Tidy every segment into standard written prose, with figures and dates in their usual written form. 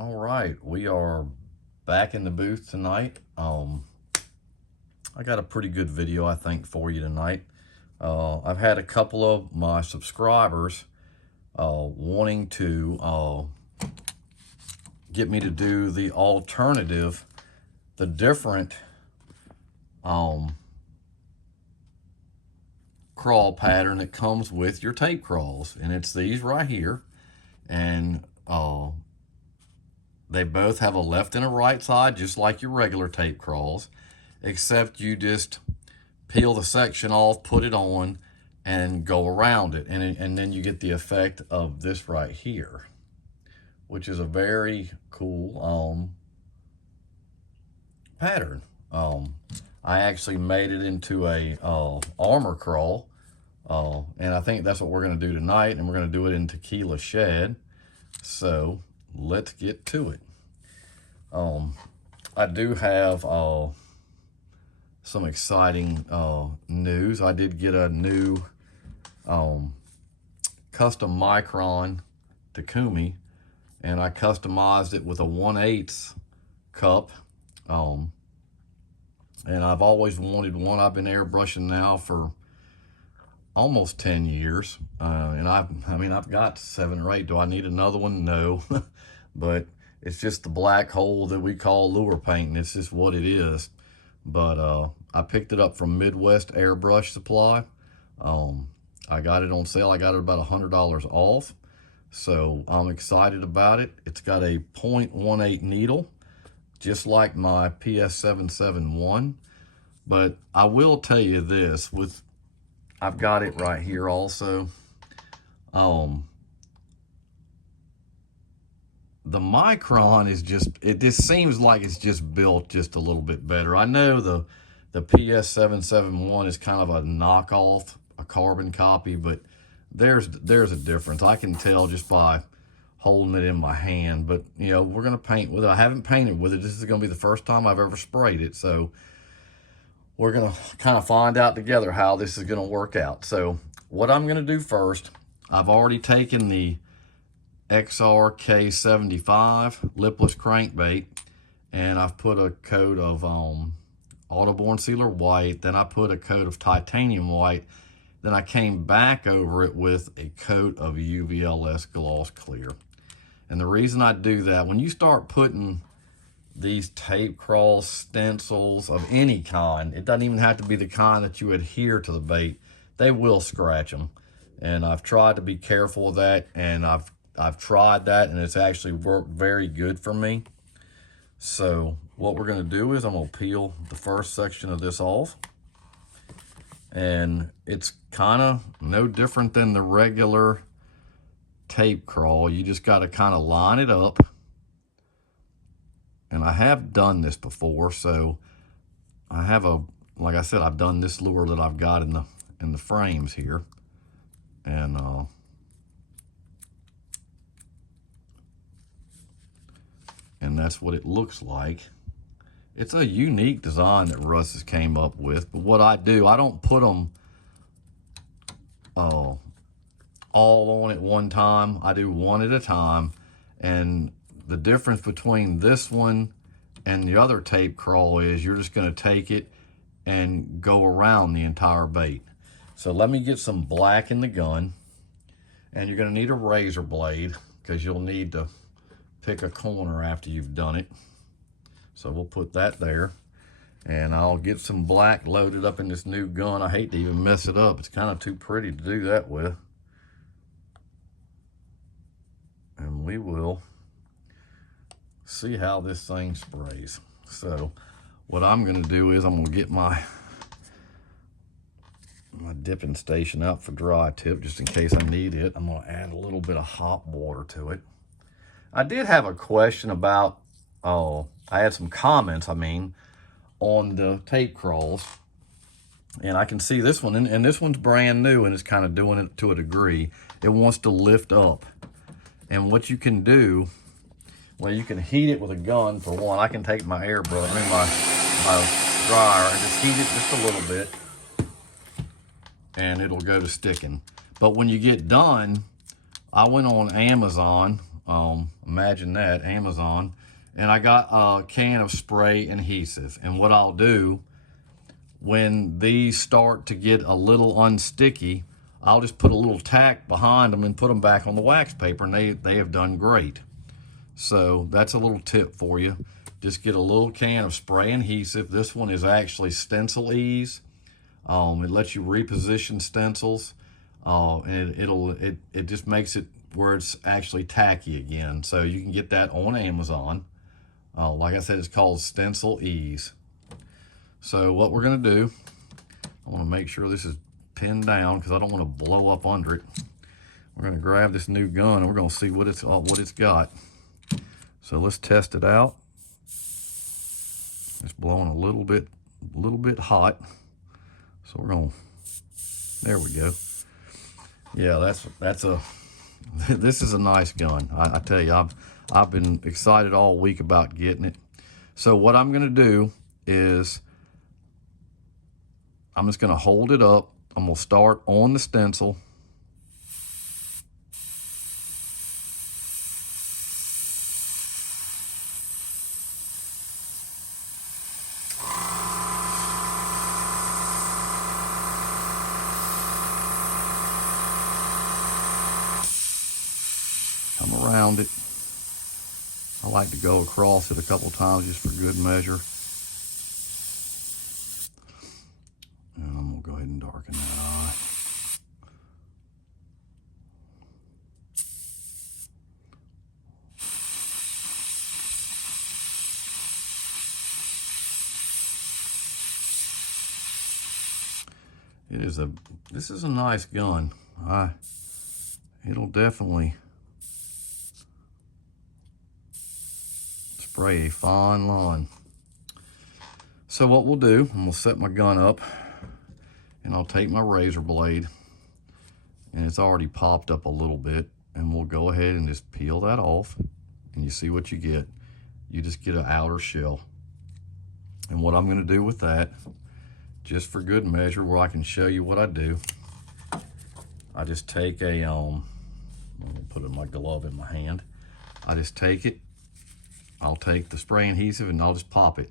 All right, we are back in the booth tonight. I got a pretty good video, I think, for you tonight. I've had a couple of my subscribers wanting to get me to do the alternative, the different crawl pattern that comes with your tape crawls, and it's these right here. And they both have a left and a right side, just like your regular tape crawls, except you just peel the section off, put it on, and go around it. And then you get the effect of this right here, which is a very cool pattern. I actually made it into a armor crawl, and I think that's what we're going to do tonight, and we're going to do it in Tequila Shed. So let's get to it. I do have some exciting news. I did get a new custom micron Takumi, and I customized it with a 1/8 cup. And I've always wanted one. I've been airbrushing now for almost 10 years. And I've got 7 or 8. Do I need another one? No. But it's just the black hole that we call lure painting. It's just what it is. But I picked it up from Midwest Airbrush Supply. I got it on sale. I got it about $100 off. So I'm excited about it. It's got a 0.18 needle, just like my PS771. But I will tell you this, I've got it right here also. The micron is it just seems like it's just built just a little bit better. I know the PS771 is kind of a knockoff, a carbon copy, but there's a difference. I can tell just by holding it in my hand. But you know, we're gonna paint with it. I haven't painted with it. This is gonna be the first time I've ever sprayed it, so we're gonna kind of find out together how this is gonna work out. So what I'm gonna do first, I've already taken the XRK75 lipless crankbait, and I've put a coat of Autoborn Sealer White, then I put a coat of titanium white, then I came back over it with a coat of UVLS Gloss Clear. And the reason I do that, when you start putting these tape crawls, stencils of any kind, it doesn't even have to be the kind that you adhere to the bait, they will scratch them. And I've tried to be careful of that, and I've tried that, and it's actually worked very good for me. So what we're gonna do is I'm gonna peel the first section of this off. And it's kind of no different than the regular tape crawl. You just gotta kind of line it up. And I have done this before, so I have like I said, I've done this lure that I've got in the frames here. And that's what it looks like. It's a unique design that Russ has came up with. But what I do, I don't put them all on at one time. I do one at a time. And the difference between this one and the other tape crawl is you're just going to take it and go around the entire bait. So let me get some black in the gun. And you're going to need a razor blade, because you'll need to pick a corner after you've done it. So we'll put that there. And I'll get some black loaded up in this new gun. I hate to even mess it up. It's kind of too pretty to do that with. And we will see how this thing sprays. So what I'm gonna do is I'm gonna get my dipping station out for dry tip, just in case I need it. I'm gonna add a little bit of hot water to it. I did have a question about, I had some comments, on the tape crawls. And I can see this one, and this one's brand new, and it's kind of doing it to a degree. It wants to lift up. And what you can do, well, you can heat it with a gun for one. I can take my airbrush, my dryer, and just heat it just a little bit, and it'll go to sticking. But when you get done, I went on Amazon Imagine that, Amazon. And I got a can of spray adhesive. And what I'll do, when these start to get a little unsticky, I'll just put a little tack behind them and put them back on the wax paper, and they have done great. So that's a little tip for you. Just get a little can of spray adhesive. This one is actually Stencil Ease. It lets you reposition stencils, and it just makes it where it's actually tacky again. So you can get that on Amazon. Like I said, it's called Stencil Ease. So what we're gonna do, I wanna make sure this is pinned down because I don't want to blow up under it. We're gonna grab this new gun and we're gonna see what it's got. So let's test it out. It's blowing a little bit hot. So we're gonna, there we go. Yeah, that's a, this is a nice gun. I tell you, I've been excited all week about getting it. So what I'm gonna do is, I'm just gonna hold it up. I'm gonna start on the stencil. Come around it. I like to go across it a couple times just for good measure. And I'm gonna go ahead and darken that eye. This is a nice gun. It'll definitely spray a fine line. So what we'll do, I'm gonna set my gun up and I'll take my razor blade, and it's already popped up a little bit, and we'll go ahead and just peel that off, and you see what you get. You just get an outer shell. And what I'm gonna do with that, just for good measure, where I can show you what I do, I just take a, I'm gonna put my glove in my hand. I just take it, I'll take the spray adhesive and I'll just pop it.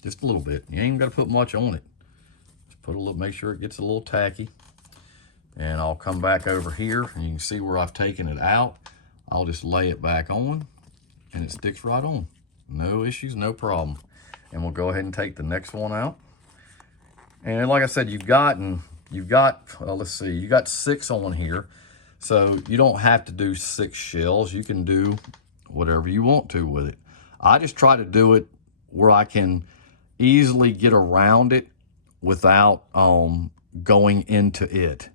Just a little bit. You ain't gotta put much on it. Just put a little, make sure it gets a little tacky. And I'll come back over here and you can see where I've taken it out. I'll just lay it back on and it sticks right on. No issues, no problem. And we'll go ahead and take the next one out. And like I said, you've got, let's see, you got 6 on here. So you don't have to do 6 shells. You can do whatever you want to with it. I just try to do it where I can easily get around it without going into it,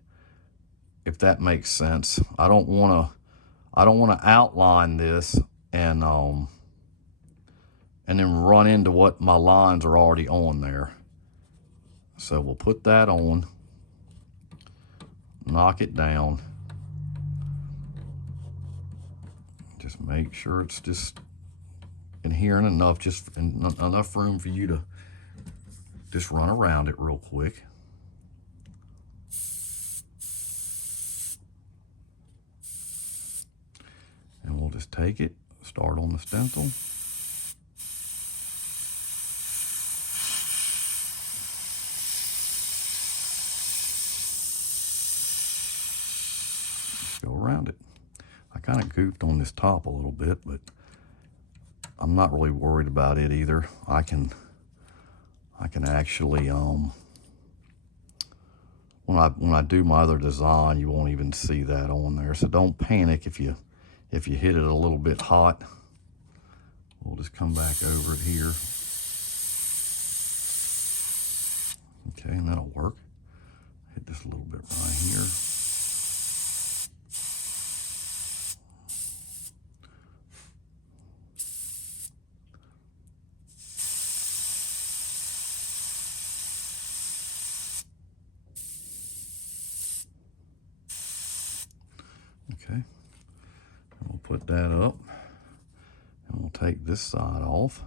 if that makes sense. I don't want to outline this and then run into what my lines are already on there. So we'll put that on, knock it down. Just make sure it's just adherent enough, just enough room for you to just run around it real quick. And we'll just take it, start on the stencil. Just go around it. I kind of goofed on this top a little bit, but I'm not really worried about it either. I can actually, when I do my other design, you won't even see that on there. So don't panic if you hit it a little bit hot. We'll just come back over it here. Okay, and that'll work. Hit this a little bit right here. Okay, and we'll put that up, and we'll take this side off.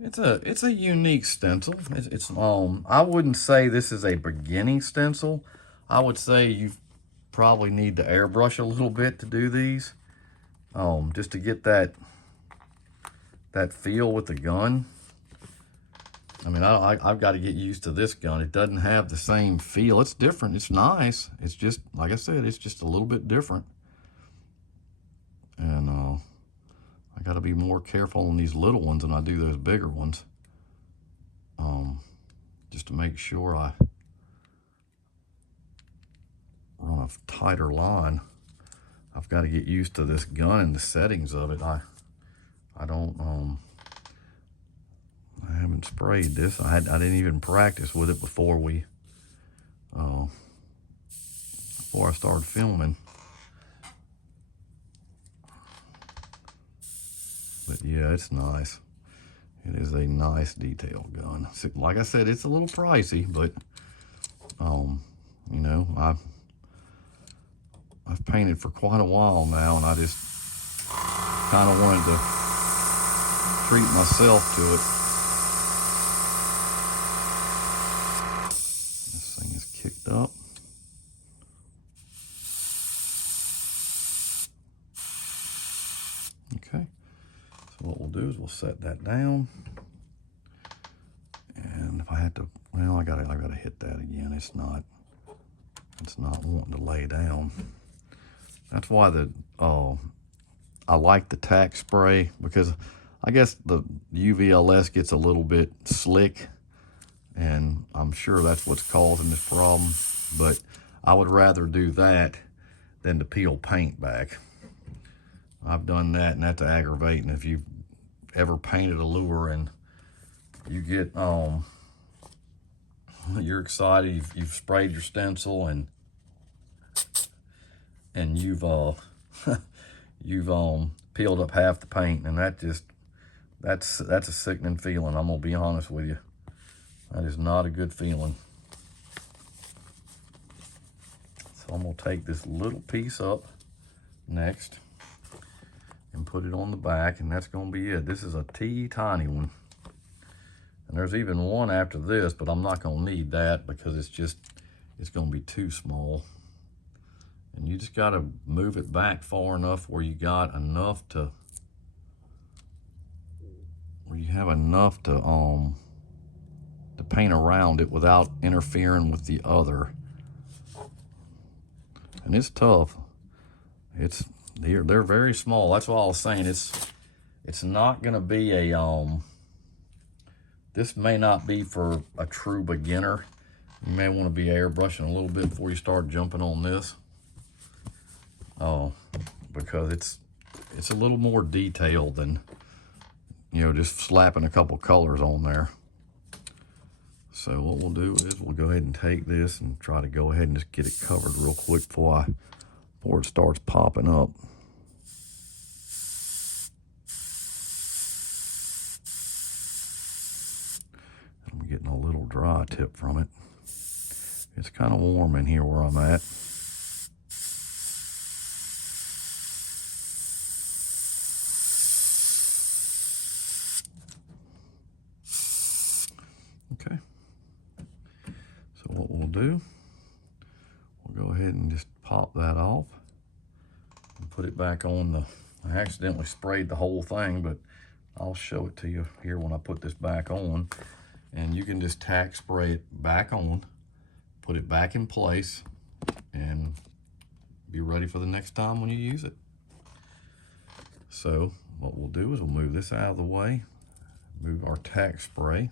It's a unique stencil. It's I wouldn't say this is a beginning stencil. I would say you've probably need to airbrush a little bit to do these, just to get that feel with the gun. I mean, I've got to get used to this gun. It doesn't have the same feel. It's different. It's nice. It's just, like I said, it's just a little bit different. And I got to be more careful on these little ones than I do those bigger ones. Just to make sure I run a tighter line. I've got to get used to this gun and the settings of it. I haven't sprayed this. I didn't even practice with it before I started filming. But yeah, it's nice. It is a nice detail gun. Like I said, it's a little pricey, but you know, I've painted for quite a while now, and I just kind of wanted to treat myself to it. This thing is kicked up. Okay, so what we'll do is we'll set that down. And if I had to, well, I gotta hit that again. It's not wanting to lay down. That's why I like the tack spray, because I guess the UVLS gets a little bit slick, and I'm sure that's what's causing this problem. But I would rather do that than to peel paint back. I've done that, and that's aggravating. If you've ever painted a lure and you get you're excited, you've sprayed your stencil, and you've peeled up half the paint, and that's a sickening feeling. I'm gonna be honest with you. That is not a good feeling. So I'm gonna take this little piece up next and put it on the back, and that's gonna be it. This is a tiny one. And there's even one after this, but I'm not gonna need that because it's gonna be too small. And you just gotta move it back far enough where you got enough to, where you have enough to paint around it without interfering with the other. And it's tough. They're very small. That's what I was saying. It's not gonna be a this may not be for a true beginner. You may want to be airbrushing a little bit before you start jumping on this. Because it's a little more detailed than, you know, just slapping a couple colors on there. So what we'll do is we'll go ahead and take this and try to go ahead and just get it covered real quick before it starts popping up. I'm getting a little dry tip from it. It's kind of warm in here where I'm at. Okay. So what we'll do, we'll go ahead and just pop that off and put it back on the, I accidentally sprayed the whole thing, but I'll show it to you here when I put this back on. And you can just tack spray it back on, put it back in place, and be ready for the next time when you use it. So what we'll do is we'll move this out of the way, move our tack spray,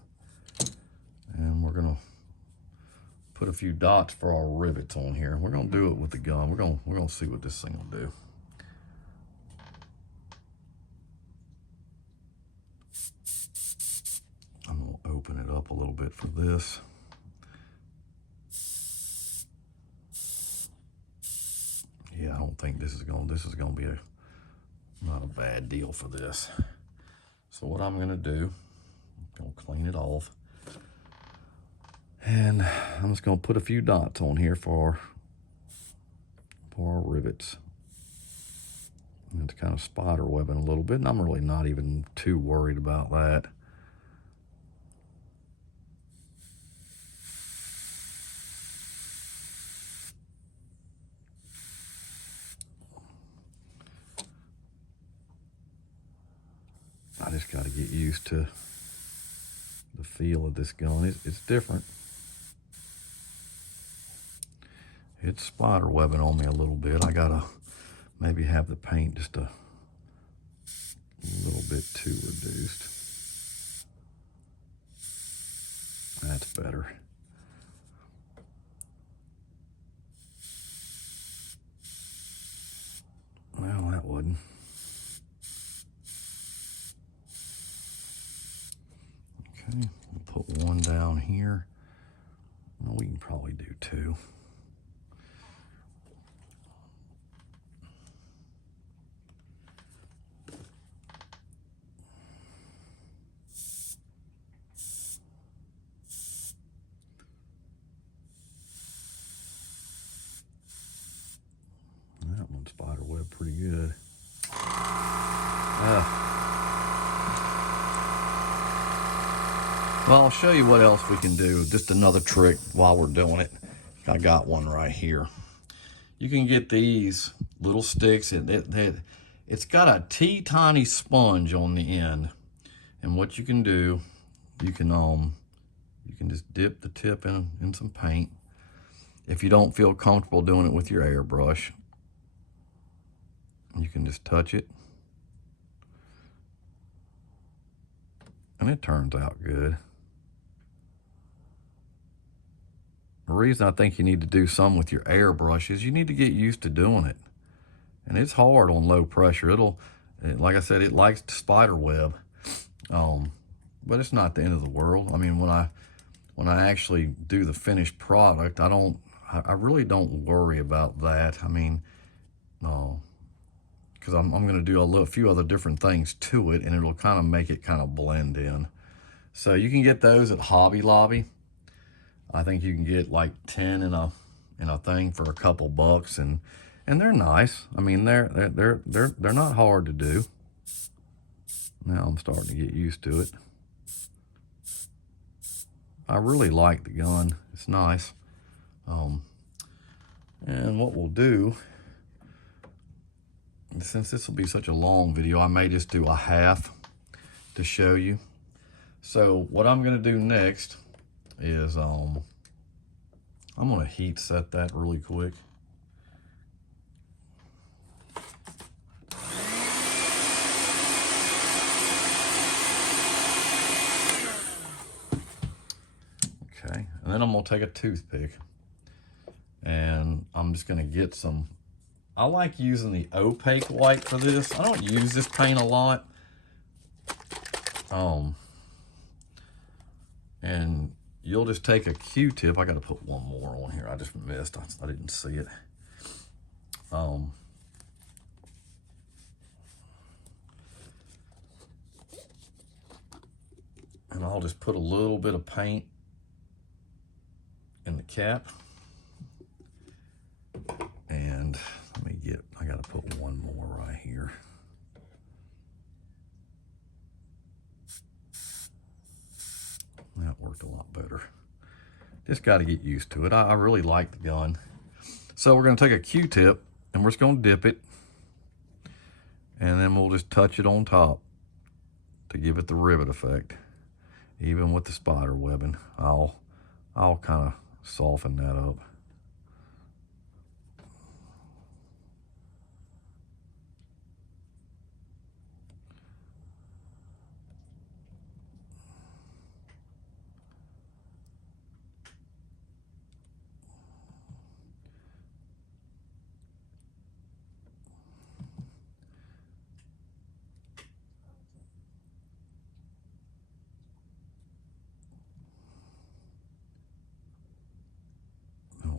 and we're gonna put a few dots for our rivets on here. We're gonna do it with the gun. We're gonna see what this thing will do. I'm gonna open it up a little bit for this. Yeah, I don't think this is gonna be not a bad deal for this. So what I'm gonna do, I'm gonna clean it off, and I'm just gonna put a few dots on here for our rivets. And it's kind of spider webbing a little bit, and I'm really not even too worried about that. get used to the feel of this gun. It's different. It's spider webbing on me a little bit. I gotta maybe have the paint just a little bit too reduced. That's better. Well, that wouldn't. Okay, we'll put one down here. Well, we can probably do two. That one's spider web pretty good. Well, I'll show you what else we can do. Just another trick while we're doing it. I got one right here. You can get these little sticks. It's got a teeny sponge on the end. And what you can do, you can just dip the tip in some paint. If you don't feel comfortable doing it with your airbrush, you can just touch it. And it turns out good. The reason I think you need to do some with your airbrush is you need to get used to doing it. And it's hard on low pressure. Like I said, it likes to spider web. But it's not the end of the world. I mean, when I actually do the finished product, I really don't worry about that. I mean, because I'm going to do a few other different things to it, and it'll kind of make it kind of blend in. So you can get those at Hobby Lobby. I think you can get like 10 in a thing for a couple bucks, and they're nice. I mean, they're not hard to do. Now I'm starting to get used to it. I really like the gun. It's nice. And what we'll do, since this will be such a long video, I may just do a half to show you. So what I'm going to do next is I'm going to heat set that really quick. Okay, and then I'm going to take a toothpick and I'm just going to get some. I like using the opaque white for this. I don't use this paint a lot. And you'll just take a Q-tip. I got to put one more on here. I just missed. I didn't see it. And I'll just put a little bit of paint in the cap. And I got to put one more right here. That worked a lot better. Just got to get used to it. I really like the gun. So we're going to take a Q-tip and we're just going to dip it. And then we'll just touch it on top to give it the rivet effect. Even with the spider webbing, I'll kind of soften that up.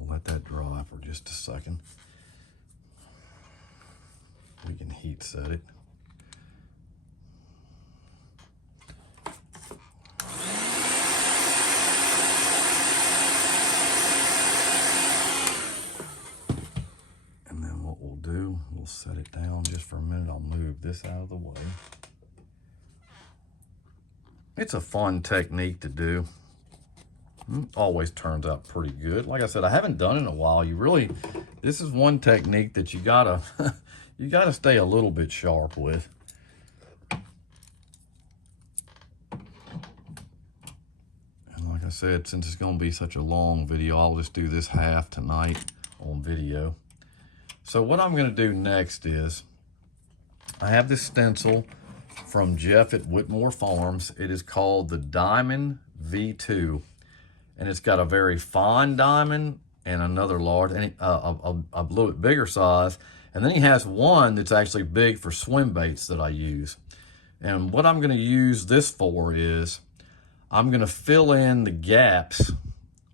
Let that dry for just a second. We can heat set it. And then what we'll do, we'll set it down just for a minute. I'll move this out of the way. It's a fun technique to do. Always turns out pretty good. Like I said, I haven't done it in a while. This is one technique that you gotta stay a little bit sharp with. I said, since it's going to be such a long video, I'll just do this half tonight on video. So what I'm going to do next is, I have this stencil from Jeff at Whitmore Farms. It is called the Diamond V2, and it's got a very fine diamond and another large, and a little bit bigger size. And then he has one that's actually big for swim baits that I use. And what I'm going to use this for is, I'm going to fill in the gaps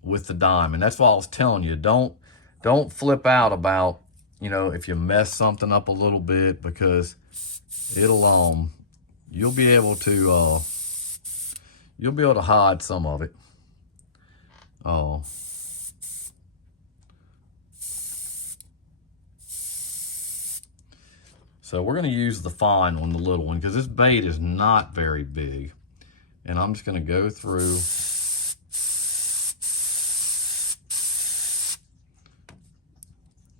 with the diamond. That's why I was telling you, don't flip out about, you know, if you mess something up a little bit, because it'll you'll be able to hide some of it. So we're going to use the fine one, the little one, because this bait is not very big. And I'm just going to go through.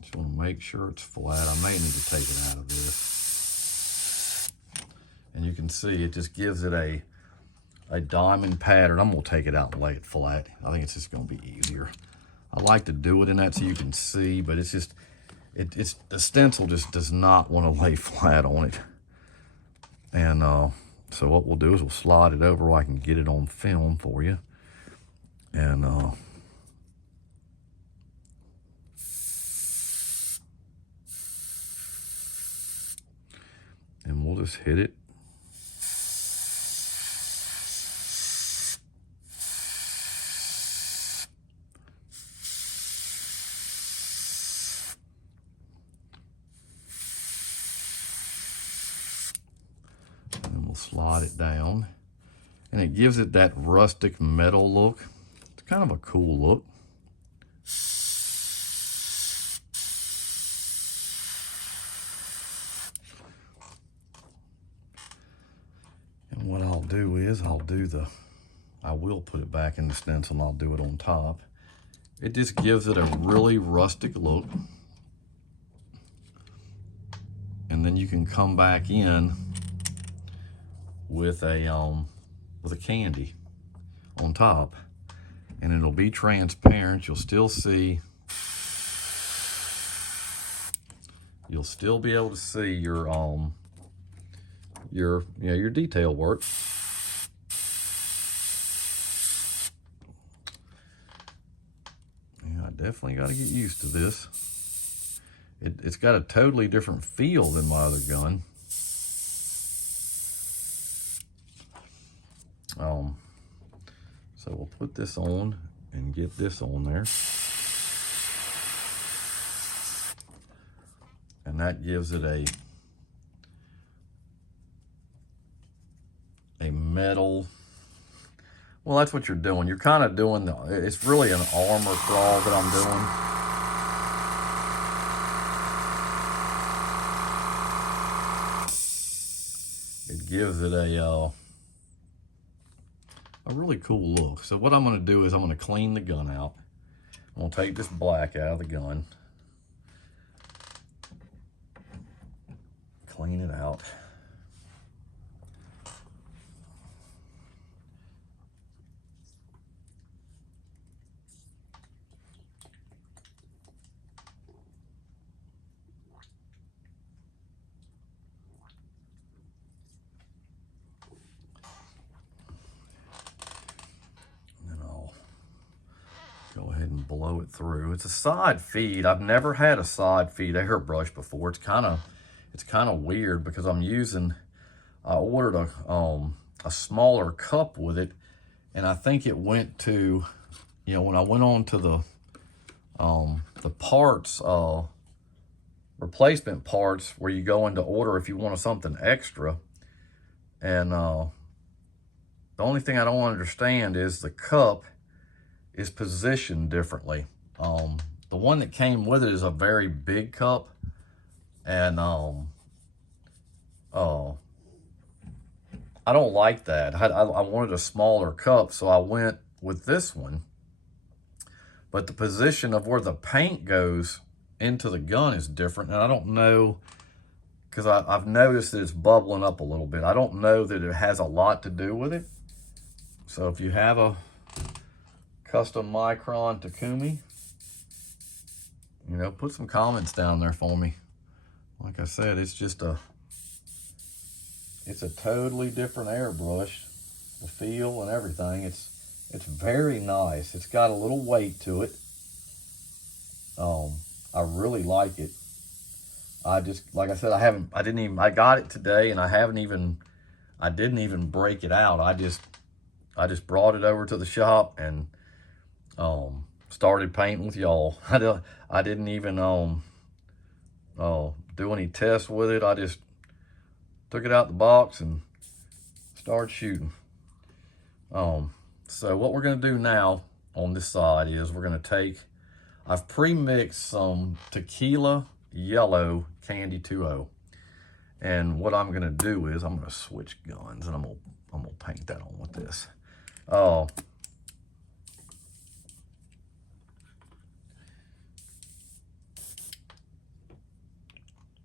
Just want to make sure it's flat. I may need to take it out of this. And you can see it just gives it a diamond pattern. I'm going to take it out and lay it flat. I think it's just going to be easier. I like to do it in that so you can see, but it's just, the stencil just does not want to lay flat on it. And so what we'll do is we'll slide it over where I can get it on film for you. And we'll just hit it. Slide it down, and it gives it that rustic metal look. It's kind of a cool look. And what I'll do is I will put it back in the stencil, and I'll do it on top. It just gives it a really rustic look. And then you can come back in with a candy on top, and it'll be transparent. You'll still see, you'll still be able to see your detail work. Yeah, I definitely got to get used to this. It's got a totally different feel than my other gun. So we'll put this on and get this on there. And that gives it a metal. Well, that's what you're doing. You're kind of doing, it's really an armor crawl that I'm doing. It gives it a really cool look. So what I'm going to do is I'm going to clean the gun out. I'm going to take this black out of the gun. Clean it out. Go ahead and blow it through. It's a side feed. I've never had a side feed airbrush before. It's kind of weird because I ordered a smaller cup with it, and I think it went to, when I went on to the parts, replacement parts where you go into order if you want something extra, and the only thing I don't understand is the cup is positioned differently. The one that came with it is a very big cup, and I don't like that. I wanted a smaller cup, so I went with this one. But the position of where the paint goes into the gun is different, and I don't know, because I've noticed that it's bubbling up a little bit. I don't know that it has a lot to do with it. So if you have a custom micron Takumi. You know, put some comments down there for me. Like I said, it's just it's a totally different airbrush. The feel and everything. It's very nice. It's got a little weight to it. I really like it. I just, like I said, I got it today and I didn't even break it out. I just brought it over to the shop and started painting with y'all. I didn't even do any tests with it. I just took it out the box and started shooting. So what we're gonna do now on this side is we're gonna take, I've pre-mixed some Tequila Yellow Candy 2.0. And what I'm gonna do is I'm gonna switch guns and I'm gonna paint that on with this.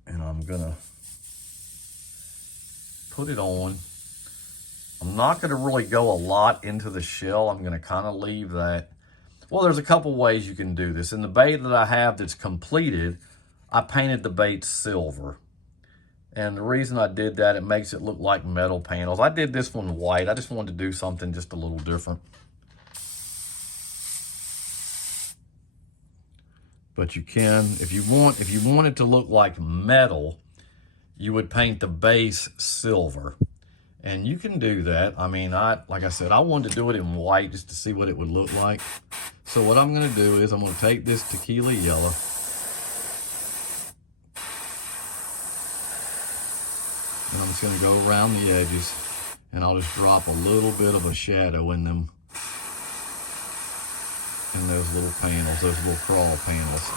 And I'm gonna put it on. I'm not gonna really go a lot into the shell. I'm gonna kind of leave that. Well, there's a couple ways you can do this. In the bait that I have that's completed, I painted the bait silver. And the reason I did that, it makes it look like metal panels. I did this one white. I just wanted to do something just a little different. But you can, if you want it to look like metal, you would paint the base silver. And you can do that. I mean, like I said, I wanted to do it in white just to see what it would look like. So what I'm gonna do is I'm gonna take this Tequila Yellow. And I'm just gonna go around the edges and I'll just drop a little bit of a shadow in them, in those little panels, those little crawl panels.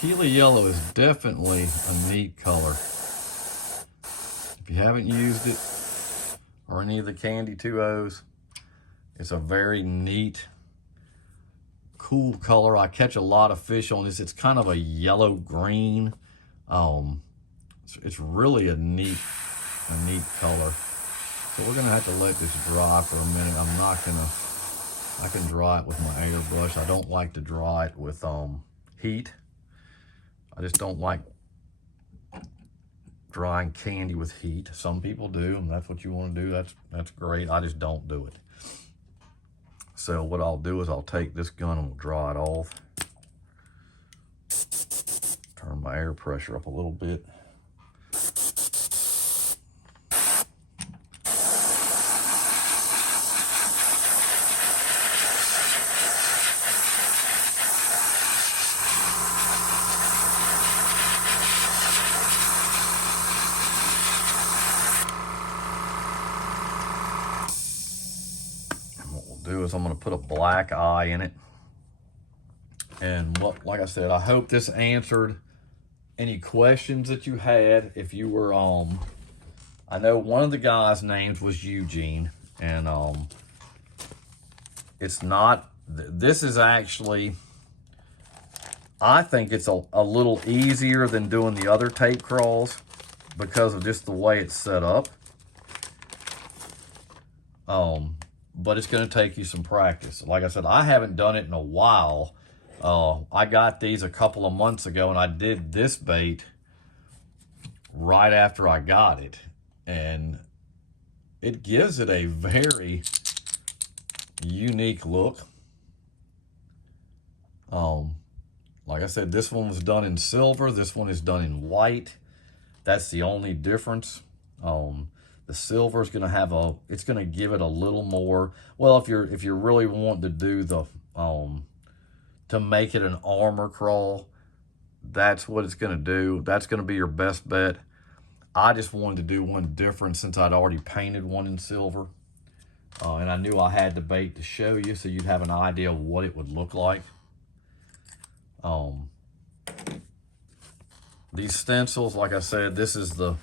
Tequila Yellow is definitely a neat color. If you haven't used it, or any of the Candy 2.0s, it's a very neat, cool color. I catch a lot of fish on this. It's kind of a yellow-green. It's really a neat color. So we're gonna have to let this dry for a minute. I can dry it with my airbrush. I don't like to dry it with heat. I just don't like drying candy with heat. Some people do, and that's what you want to do. That's great. I just don't do it. So what I'll do is I'll take this gun and we'll dry it off. Turn my air pressure up a little bit. Is I'm going to put a black eye in it. And like I said, I hope this answered any questions that you had. If you were I know one of the guys' names was Eugene, and it's not, this is actually, I think it's a little easier than doing the other tape crawls because of just the way it's set up. But it's going to take you some practice. Like I said, I haven't done it in a while. I got these a couple of months ago, and I did this bait right after I got it. And it gives it a very unique look. Like I said, this one was done in silver. This one is done in white. That's the only difference. The silver is going to have it's going to give it a little more. Well, if you're really wanting to do the, to make it an armor crawl, that's what it's going to do. That's going to be your best bet. I just wanted to do one different since I'd already painted one in silver. And I knew I had the bait to show you so you'd have an idea of what it would look like. These stencils, like I said, this is the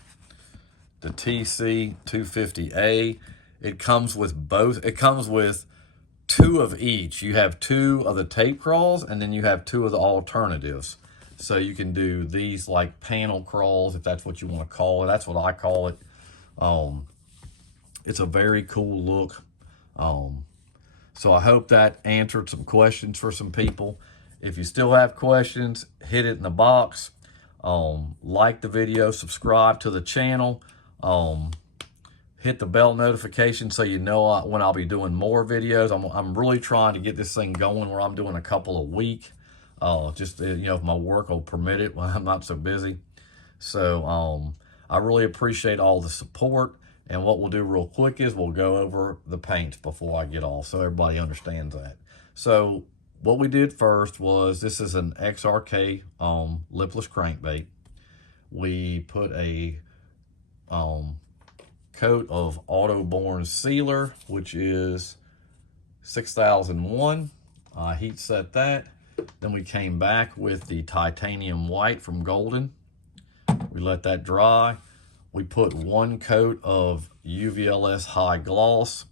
TC 250A. It comes with both. It comes with 2 of each. You have 2 of the tape crawls, and then you have 2 of the alternatives. So you can do these like panel crawls, if that's what you want to call it. That's what I call it. It's a very cool look. So I hope that answered some questions for some people. If you still have questions, hit it in the box. Like the video, subscribe to the channel. Hit the bell notification so you know when I'll be doing more videos. I'm really trying to get this thing going where I'm doing a couple a week. Just, you know, if my work will permit it when I'm not so busy. So I really appreciate all the support. And what we'll do real quick is we'll go over the paints before I get off so everybody understands that. So what we did first was, this is an XRK lipless crankbait. We put a coat of auto-borne sealer, which is 6001. Heat set that. Then we came back with the titanium white from Golden. We let that dry. We put one coat of UVLS high gloss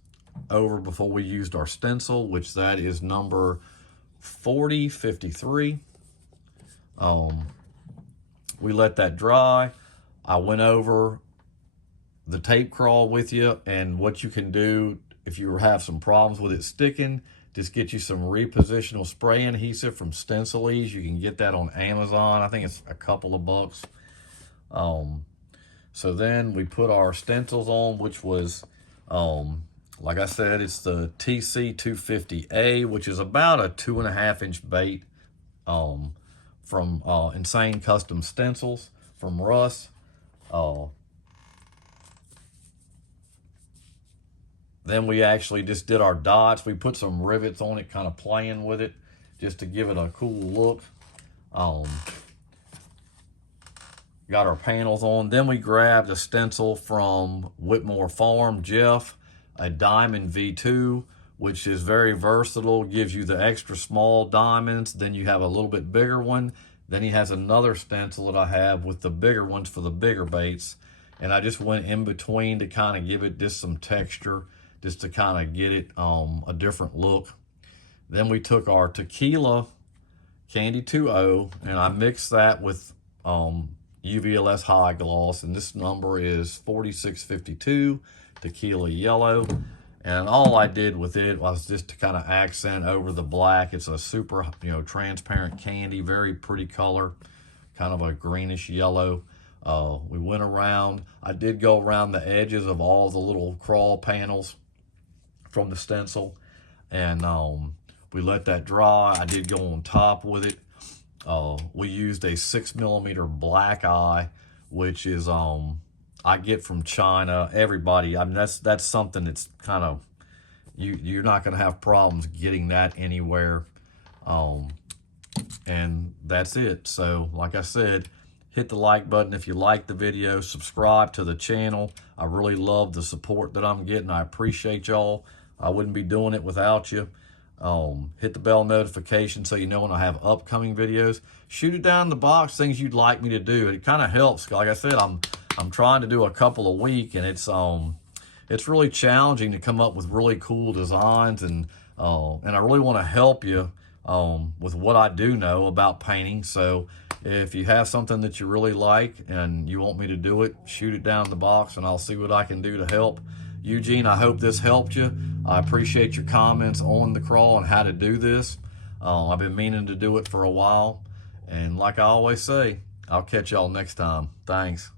over before we used our stencil, which that is number 4053. We let that dry. I went over the tape crawl with you, and what you can do if you have some problems with it sticking, just get you some repositional spray adhesive from Stencils. You can get that on Amazon. I think it's a couple of bucks. So then we put our stencils on, which was, like I said, it's the TC250A, which is about a 2.5-inch bait from Insane Custom Stencils from Russ. Then we actually just did our dots. We put some rivets on it, kind of playing with it, just to give it a cool look. Got our panels on. Then we grabbed a stencil from Whitmore Farm, Jeff, a Diamond V2, which is very versatile, gives you the extra small diamonds. Then you have a little bit bigger one. Then he has another stencil that I have with the bigger ones for the bigger baits. And I just went in between to kind of give it just some texture, just to kind of get it a different look. Then we took our Tequila Candy 2.0 and I mixed that with UVLS high gloss, and this number is 4652 Tequila Yellow. And all I did with it was just to kind of accent over the black. It's a super, you know, transparent candy, very pretty color, kind of a greenish yellow. We went around, I did go around the edges of all the little crawl panels from the stencil, and we let that dry. I did go on top with it. We used a 6mm black eye, which is I get from China. Everybody, I mean, that's something that's kind of, you're not going to have problems getting that anywhere. And that's it. So like I said, hit the like button if you like the video, subscribe to the channel. I really love the support that I'm getting. I appreciate y'all. I wouldn't be doing it without you. Hit the bell notification so you know when I have upcoming videos. Shoot it down in the box, things you'd like me to do. It kind of helps. Like I said, I'm trying to do a couple a week, and it's really challenging to come up with really cool designs, and I really want to help you with what I do know about painting. So if you have something that you really like and you want me to do it, shoot it down in the box and I'll see what I can do to help. Eugene, I hope this helped you. I appreciate your comments on the crawl and how to do this. I've been meaning to do it for a while. And like I always say, I'll catch y'all next time. Thanks.